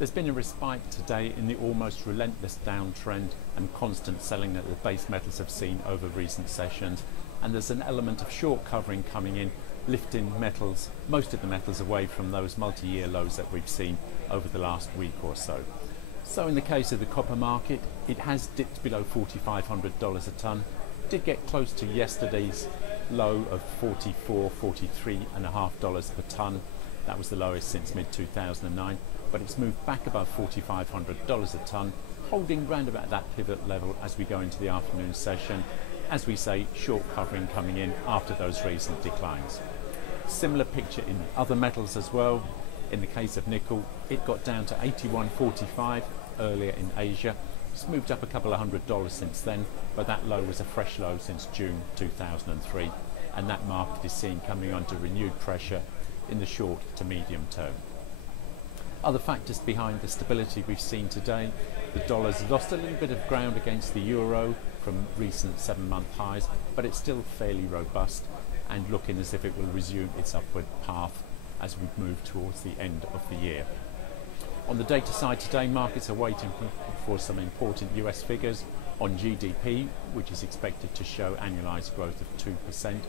There's been a respite today in the almost relentless downtrend and constant selling that the base metals have seen over recent sessions, and there's an element of short covering coming in, lifting metals, most of the metals, away from those multi-year lows that we've seen over the last week or so. So in the case of the copper market, it has dipped below $4,500 a tonne, did get close to yesterday's low of $43.5 per tonne. That was the lowest since mid-2009, but it's moved back above $4,500 a tonne, holding round about that pivot level as we go into the afternoon session. As we say, short covering coming in after those recent declines. Similar picture in other metals as well. In the case of nickel, it got down to $81.45 earlier in Asia. It's moved up a couple of $100 since then, but that low was a fresh low since June 2003, and that market is seen coming under renewed pressure in the short to medium term. Other factors behind the stability we've seen today: the dollar's lost a little bit of ground against the euro from recent 7-month highs, but it's still fairly robust and looking as if it will resume its upward path as we move towards the end of the year. On the data side today, markets are waiting for some important US figures on GDP, which is expected to show annualized growth of 2%,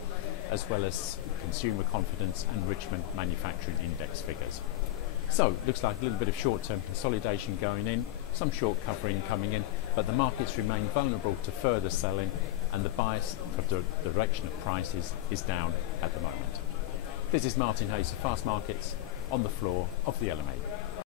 as well as consumer confidence and Richmond manufacturing index figures. So, looks like a little bit of short-term consolidation going in, some short covering coming in, but the markets remain vulnerable to further selling, and the bias for the direction of prices is down at the moment. This is Martin Hayes of FastMarkets on the floor of the LME.